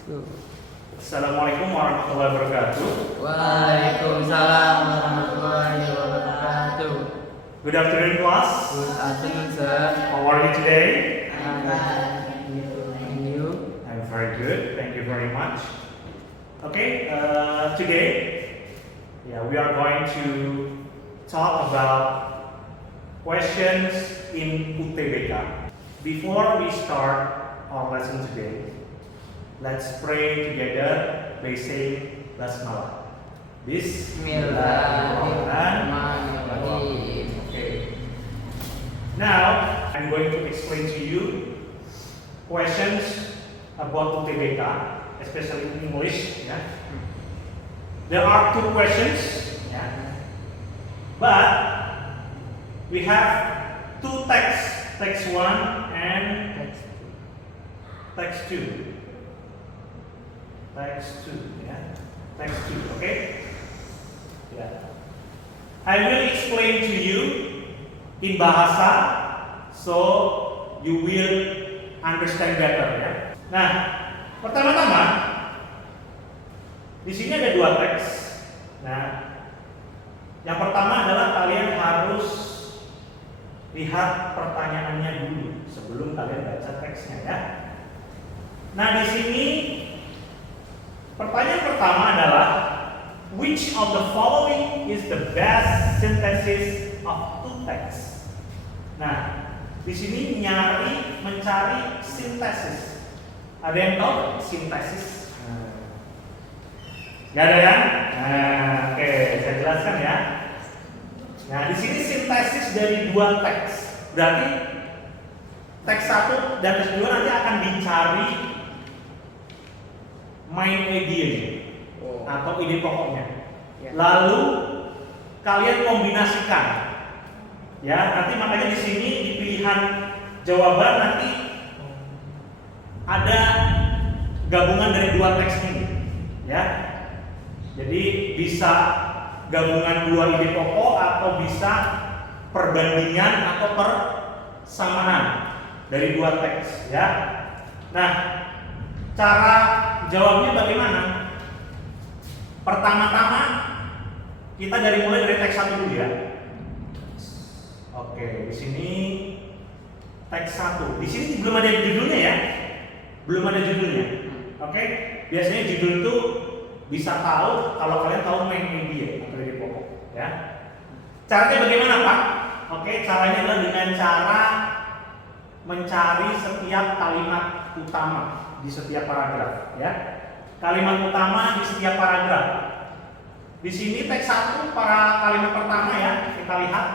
Assalamualaikum warahmatullahi wabarakatuh. Waalaikumsalam warahmatullahi wabarakatuh. Good afternoon, class. Good afternoon, sir. How are you today? And you? I'm very good. Thank you very much. Okay, today, we are going to talk about questions in UTBK. Before we start our lesson today, let's pray together by saying Basmalah. Bismillahirrahmanirrahim. Okay. Now, I'm going to explain to you questions about UTBK, especially in English. Yeah. There are two questions, but we have two texts, text 1 and text 2. Text 2, text 2, okay? I will explain to you in bahasa, so you will understand better, ya. Nah, pertama-tama di sini ada dua teks. Nah, yang pertama adalah kalian harus lihat pertanyaannya dulu sebelum kalian baca teksnya, ya. Nah, di sini pertanyaan pertama adalah which of the following is the best synthesis of two texts? Nah, di sini mencari sintesis. Ada yang tahu sintesis? Gak ada kan? Oke, saya jelaskan ya. Nah, di sini sintesis dari dua teks. Berarti teks 1 dan teks 2 nanti akan dicari main idea atau ide pokoknya. Lalu kalian kombinasikan. Ya, nanti makanya di sini di pilihan jawaban nanti ada gabungan dari dua teks ini. Ya. Jadi bisa gabungan dua ide pokok atau bisa perbandingan atau persamaan dari dua teks, ya. Nah, cara jawabnya bagaimana? Pertama-tama kita mulai dari teks 1 dulu, ya. Oke, di sini teks 1. Di sini belum ada judulnya, ya. Belum ada judulnya. Oke. Biasanya judul itu bisa tahu kalau kalian tahu main media atau ide pokok, ya. Caranya bagaimana, Pak? Oke, caranya adalah dengan cara mencari setiap kalimat utama di setiap paragraf, ya. Kalimat utama di setiap paragraf. Di sini teks 1 para kalimat pertama, ya, kita lihat.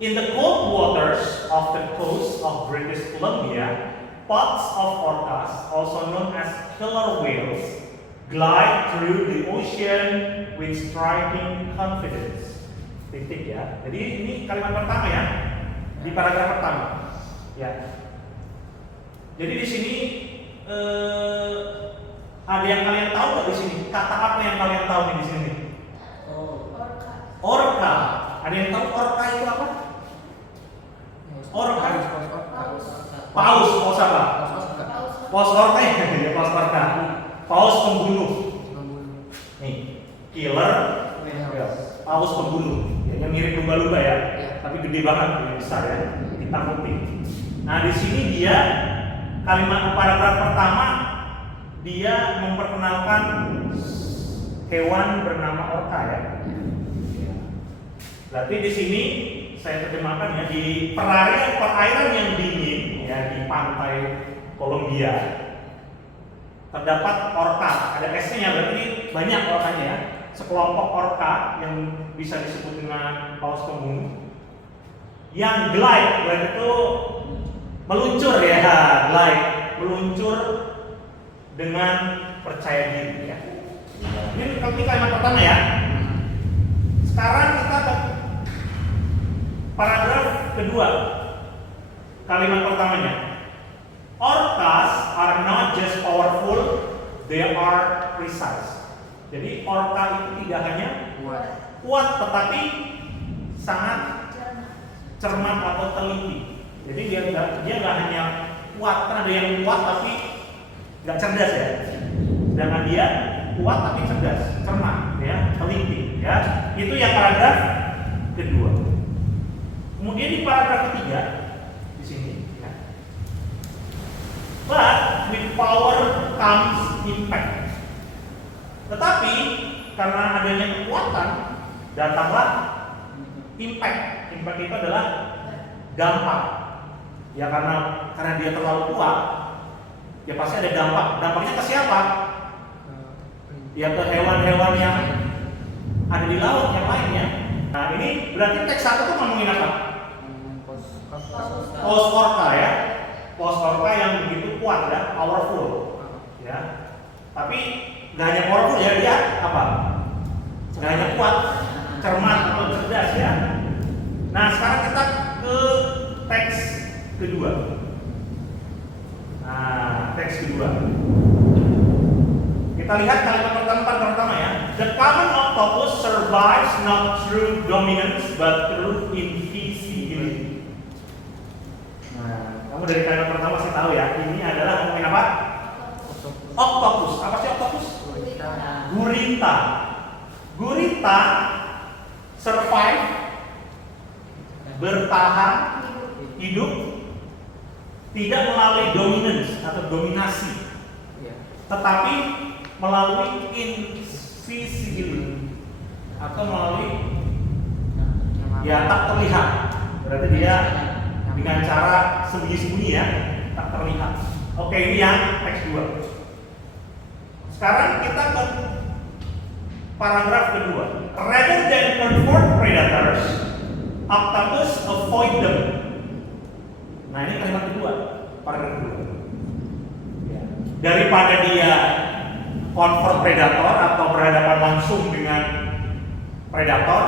In the cold waters of the coast of British Columbia, pods of orcas, also known as killer whales, glide through the ocean with striking confidence. Titik, ya. Jadi ini kalimat pertama, ya, di paragraf pertama, ya. Jadi di sini ada yang kalian tahu nggak di sini? Kata apa yang kalian tahu nih di sini? Orca. Ada yang tahu orca itu apa? Orca. Paus. Paus apa? Paus orca ya, paus orca. Paus pembunuh. Nih, killer. Paus pembunuh. Ya, yang mirip lumba-lumba, ya. Tapi gede banget, yang besar, ya. Hitam putih. Nah, di sini dia kalimat paragraf pertama dia memperkenalkan hewan bernama orca, ya. Berarti di sini saya terjemahkan, ya, di perairan yang dingin, ya, di pantai Kolombia terdapat orca. Ada S-nya, berarti banyak orkanya, ya. Sekelompok orca yang bisa disebut dengan paus pembunuh yang glide itu meluncur, ya, glide, meluncur dengan percaya diri, ya. Ini kalimat pertama, ya. Sekarang kita ke paragraf kedua. Kalimat pertamanya. Orcas are not just powerful, they are precise. Jadi orca itu tidak hanya kuat, tetapi sangat cermat atau teliti. Jadi dia nggak hanya kuat, kan ada yang kuat tapi nggak cerdas ya. Sedangkan dia kuat tapi cerdas, cermat, ya, teliti, ya. Itu yang paragraf kedua. Kemudian di paragraf ketiga di sini, ya. But with power comes impact. Tetapi karena adanya kekuatan datanglah impact. Impact itu adalah dampak. Ya karena dia terlalu kuat, ya pasti ada dampak. Dampaknya ke siapa? Ya ke hewan-hewan yang ada di laut yang lainnya. Nah ini berarti teks 1 itu ngomongin apa? Paus orca ya. Paus orca yang begitu kuat ya, powerful. Ya. Tapi nggak hanya powerful ya, dia apa? Nggak hanya kuat, cermat atau cerdas ya. Nah sekarang kita ke teks kedua. Nah, teks kedua. Kita lihat kalimat pertama ya. The common octopus survives not through dominance but through invisibility. Nah, kamu dari kalimat pertama sih tahu ya. Ini adalah ngomongin apa? Octopus. Apa sih octopus? Gurita. Gurita survive, bertahan hidup tidak melalui dominance atau dominasi, tetapi melalui invisibility atau melalui ya tak terlihat. Berarti dia dengan cara sembunyi-sembunyi ya, tak terlihat. Oke, ini yang teks 2. Sekarang kita ke paragraf kedua. Rather than confront predators, octopus avoid them. Nah ini kalimat kedua, paragraf kedua. Ya. Daripada dia confront predator atau berhadapan langsung dengan predator,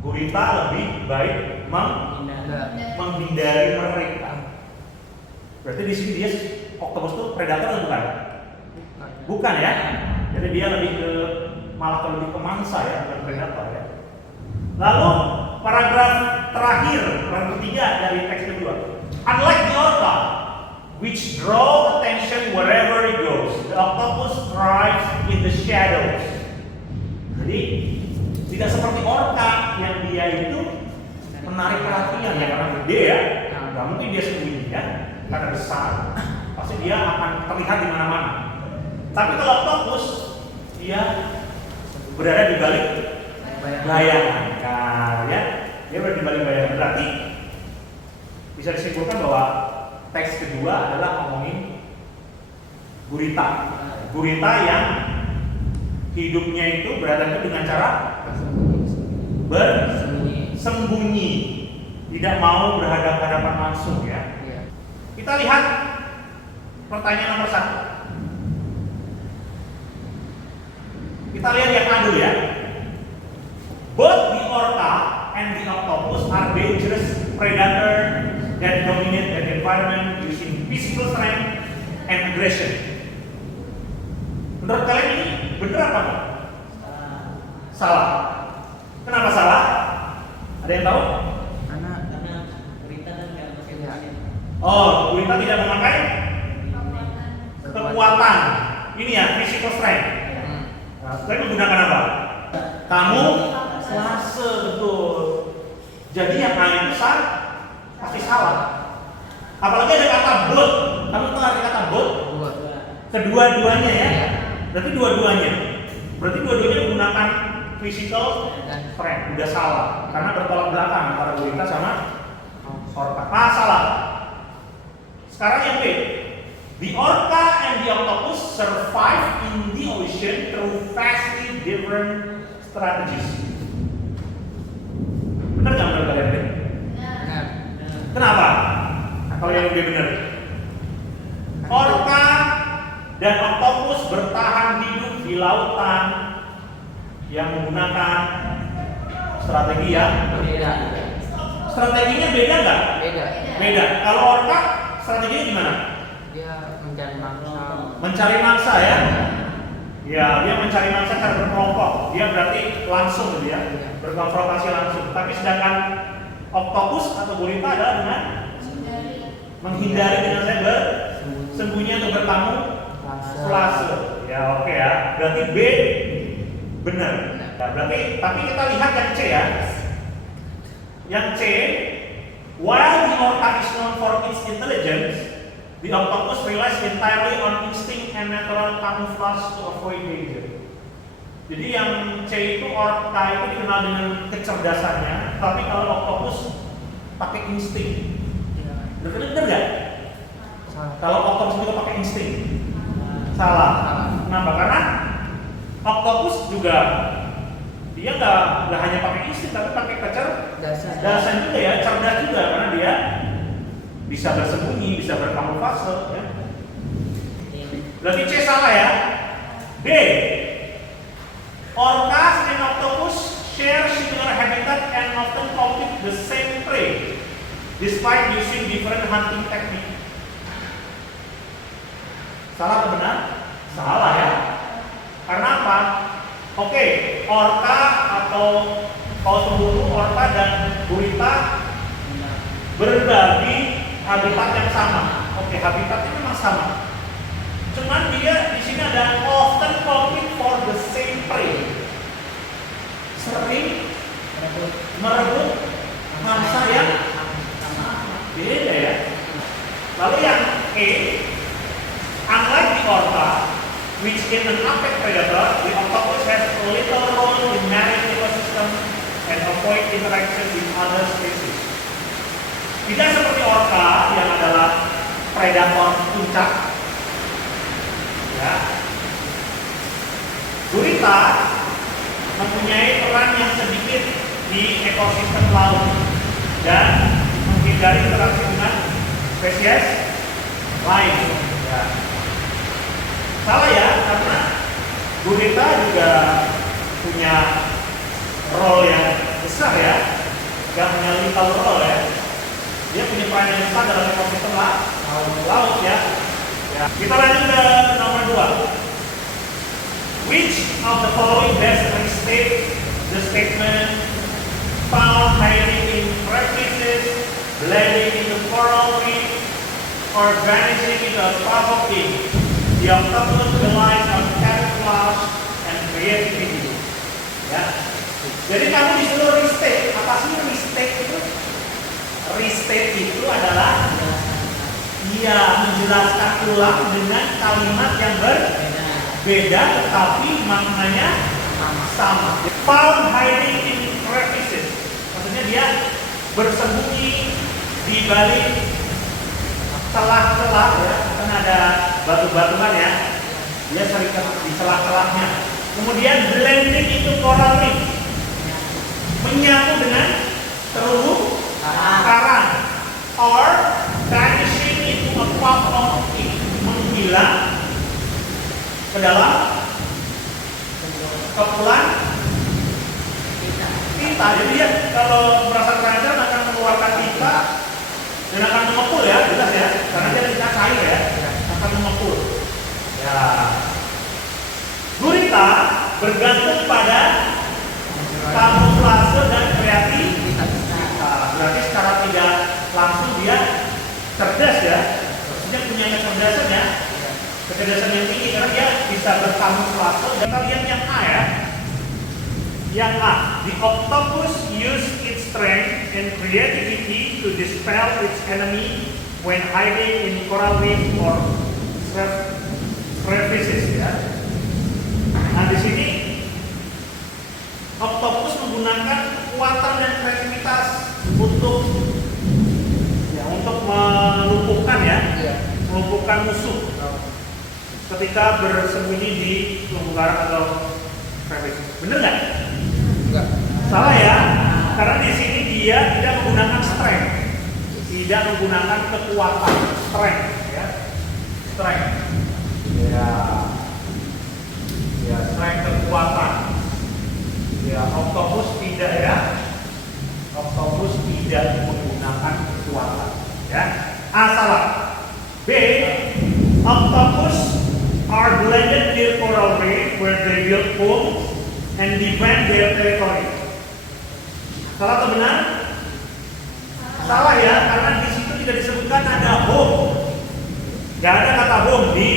gurita lebih baik menghindari mereka. Berarti di sini dia octopus itu predator atau bukan? Bukan ya. Jadi dia malah lebih ke mangsa ya, bukan predator ya. Lalu paragraf terakhir, paragraf ketiga dari teks kedua. Unlike the orca, which draw attention wherever it goes, the octopus thrives in the shadows. Jadi tidak seperti orca yang dia itu menarik perhatian ya karena gede ya. Nggak mungkin dia sembunyi ya, karena besar. Pasti dia akan terlihat di mana-mana. Tapi kalau octopus dia berada di balik bayangan, nah, ya, dia berada di balik bayangan. Berarti bisa disimpulkan bahwa teks kedua adalah ngomongin gurita. Gurita yang hidupnya itu berada dengan cara bersembunyi, tidak mau berhadapan-hadapan langsung ya. Kita lihat pertanyaan nomor 1. Kita lihat yang A dulu ya. Both the orca and the octopus are dangerous predator that dominate the environment using physical strength and aggression. Menurut kalian ini benar apa enggak? Salah. Kenapa salah? Ada yang tahu? Karena gurita kan nggak pakai dominan. Oh, gurita tidak memakai kekuatan. Ini ya, physical strength. Nah, saya menggunakan apa? Kamu selase, betul. Jadi yang A itu pasti salah. Apalagi ada kata both. Kamu tahu arti kata both? Kedua-duanya ya. Berarti dua-duanya. Berarti dua-duanya menggunakan physical strength. Udah salah. Karena bertolak belakang antara gurita sama orca. Ah, salah. Sekarang yang B. The orca and the octopus survive in the ocean through vastly different strategies. Benar nggak menurut kalian? Benar. Kenapa? Nah, kalau yang lebih benar, orca dan octopus bertahan hidup di lautan yang menggunakan strategi yang Beda. strateginya beda nggak? Beda. Beda. Kalau orca strateginya gimana? Dia mencari mangsa. Mencari mangsa ya? Ya, dia mencari mangsa cara berkelompok. Dia berarti langsung gitu ya, berkonfrontasi langsung. Tapi sedangkan octopus atau gurita adalah dengan menghindari dengan saya sembunyi atau berkamuflase. Ya oke ya. Berarti B benar. Nah, berarti tapi kita lihat yang C ya. Yang C, while the orca is known for its intelligence, the octopus relies entirely on instinct and natural camouflage to avoid danger. Jadi yang C itu orca itu dikenal dengan kecerdasannya, tapi kalau octopus pakai insting. Benar nggak? Kalau octopus juga pakai insting, salah. Kenapa? Karena octopus juga dia nggak hanya pakai insting, tapi pakai kecerdasan juga ya, cerdas juga karena dia bisa bersembunyi, bisa berkamuflase. Ya. Berarti C salah ya. D. Orcas and octopus share similar habitat and often compete the same prey, despite using different hunting technique. Salah atau benar? Salah ya. Karena apa? Oke, orca atau paus pemburu, orca dan gurita berbagi habitat yang sama. Oke, habitatnya memang sama. Cuman dia di sini ada often compete for the same prey. Sering merebut mangsa yang beda ya. Lalu yang E, unlike the orca, which is an apex predator, the octopus has a little role in managing ecosystem and avoid interaction with other species. Tidak seperti orca yang adalah predator puncak, ya. Gurita mempunyai peran yang sedikit di ekosistem laut dan menghindari interaksi dengan spesies lain. Ya. Salah ya, karena gurita juga punya role yang besar ya, gak punya little role ya. Dia punya peran yang besar dalam ekosistem laut ya. Ya. Kita lanjut ke nomor 2. Which of the following best restate the statement found hiding in crevices, blending into coral reef, or vanishing into a trough of ink? The octopus relies on camouflage and creativity. Ya. Jadi kamu disuruh restate. Apa sih restate itu? Restate itu adalah menjelaskan ulang dengan kalimat yang berbeda tetapi maknanya sama. Found hiding in crevices. Maksudnya dia bersembunyi di balik celah-celah ya, kan ada batu-batuan ya. Dia sering di celah-celahnya. Kemudian blending itu coral reef. Menyatu dengan terumbu karang. Or vanishing into a puff of ink. Menghilang ke dalam kepulan tinta. Jadi dia kalau merasa terancam akan mengeluarkan tinta dan akan mengepul ya, jelas ya, karena dia tinta cair ya, akan mengepul. Ya. Gurita bergantung pada kamuflase dan kreativitas. Berarti secara tidak langsung dia cerdas ya, maksudnya punya kecerdasan ya. Kecerdasan yang tinggi karena dia bisa berkamuflase. Kita lihat yang A ya. Yang A, the octopus use its strength and creativity to dispel its enemy when hiding in coral reef or crevices ya. Nah di sini octopus menggunakan kekuatan dan kreativitas untuk melumpuhkan ya, melumpuhkan musuh. Ketika bersembunyi di terumbu karang atau crevice. Bener nggak? Enggak. Salah ya. Karena di sini dia tidak menggunakan strength, tidak menggunakan kekuatan, strength, ya, strength, ya, strength kekuatan. Ya, octopus tidak ya. Octopus tidak menggunakan kekuatan. Ya. A salah. B. Octopus are blended near coral reef where they build homes and defend their territory. Salah atau benar? Salah ya, karena di situ tidak disebutkan ada home. Gak ada kata boom di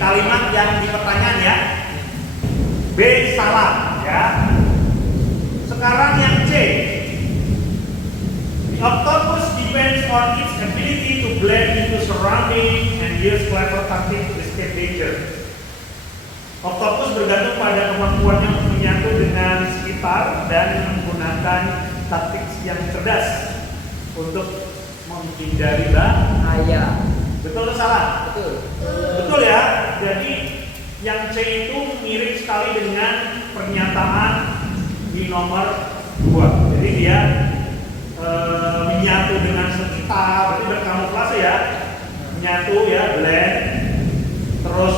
kalimat yang di pertanyaan ya. B salah ya. Sekarang yang C. The octopus depends on its ability to blend into surrounding and use clever tactics to escape danger. Octopus bergantung pada kemampuannya untuk menyatu dengan sekitar dan menggunakan taktik yang cerdas untuk menghindari bahaya. Betul atau salah? Betul. Betul ya. Jadi yang C itu mirip sekali dengan pernyataan di nomor 2. Jadi dia menyatu dengan sekitar, berarti berkamuflase ya, menyatu ya, blend, terus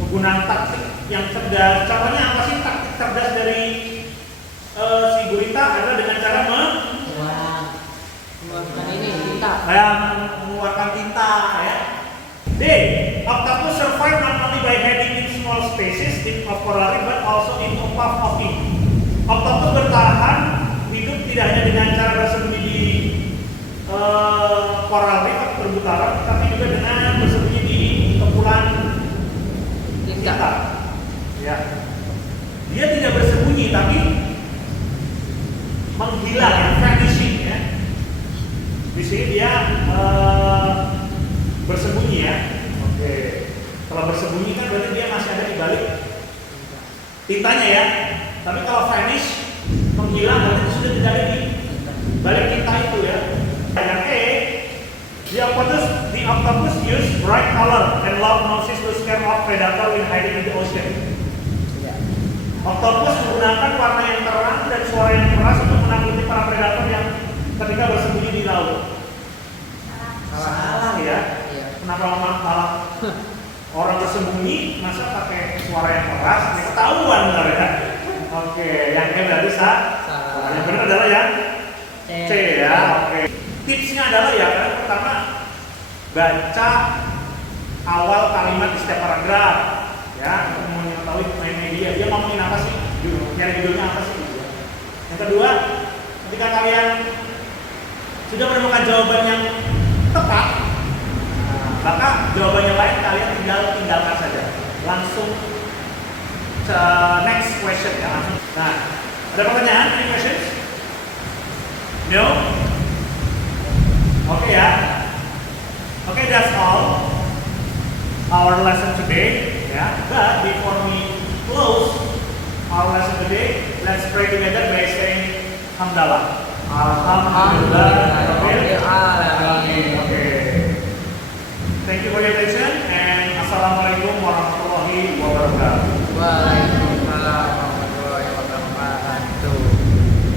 menggunakan taktik yang cerdas. Contohnya apa sih taktik cerdas dari si gurita? Adalah dengan cara mengeluarkan ini tinta. mengeluarkan tinta ya. D. Octopus survive not only by hiding in small spaces in a coral reef but also in a puff of ink. Octopus bertahan hidup tidak hanya dengan cara bersembunyi di coral reef atau terumbu karang, tapi juga dengan bersembunyi di kepulan tinta. Ya. Dia tidak bersembunyi tapi menghilang ya, vanishing ya. Di sini dia bersembunyi ya. Oke. Kalau bersembunyi kan berarti dia masih ada di balik tintanya ya. Tapi kalau vanish, menghilang, berarti sudah tidak ada di balik tinta itu ya. Yang E, the octopus use bright color and loud noises to scare off predator when hiding in the ocean. Octopus menggunakan warna yang terang dan suara yang keras untuk menakuti para predator yang ketika bersembunyi di laut. Salah ya. Kenapa malah orang bersembunyi masa pakai suara yang keras? Ini ketahuan benar ya. Oke, yang E berarti salah. Yang benar adalah yang C ya. Oke. Tipsnya adalah ya, pertama baca awal kalimat di setiap paragraf ya, untuk mengetahui main media dia ngomongin apa sih, nyari judulnya apa sih gitu ya. Yang kedua, ketika kalian sudah menemukan jawaban yang tepat, maka jawaban yang lain kalian tinggalkan saja, langsung next question ya, langsung. Nah, ada pertanyaan? Any questions? No? Oke ya. Oke, that's all our lesson today. Yeah. But before we close our lesson today, let's pray together by saying Hamdalah. Alhamdulillah. Okay. Thank you for your attention and Assalamualaikum warahmatullahi wabarakatuh.